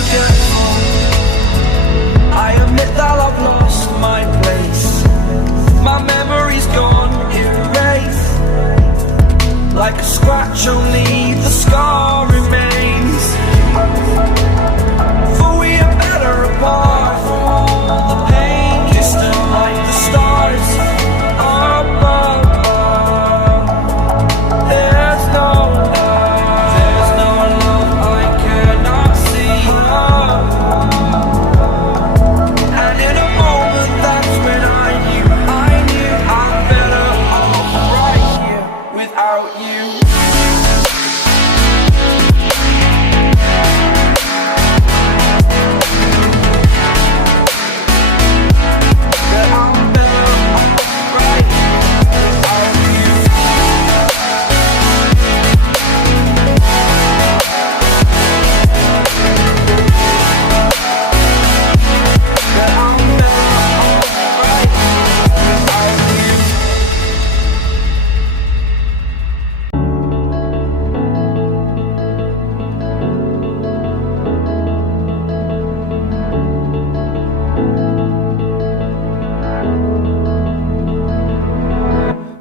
forgetful. I admit that I've lost my place. My memory's gone erased. Like a scratch, only the scar remains. For we are better apart from all the pain. Distant like the stars are above. There's no love, there's no love I cannot see. And in a moment that's when I knew I'm better off right here without you.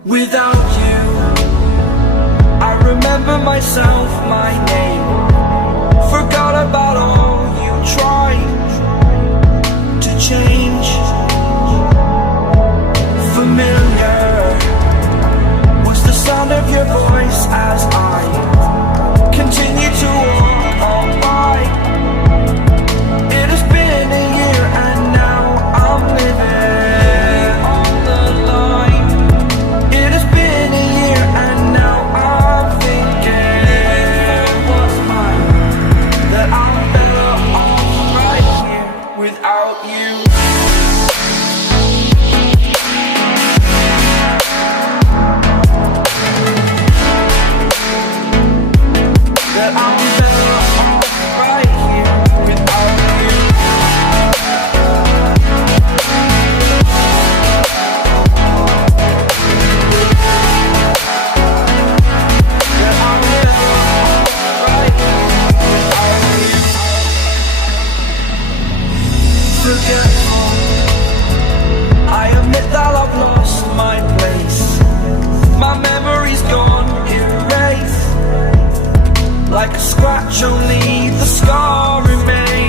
Without you, I remember myself, my name. Forgot about all you tried to change. Familiar was the sound of your voice as I continue to walk on by. It has been a year and now I'm living on the line. It has been a year and now I'm thinking what's mine, that I'm better off right here without you. That I'm better off right here without you. That I'm better off right here without you. Forgetful. I admit that I've lost my place. My memory's gone erased. Like a scratch, only the scar remains.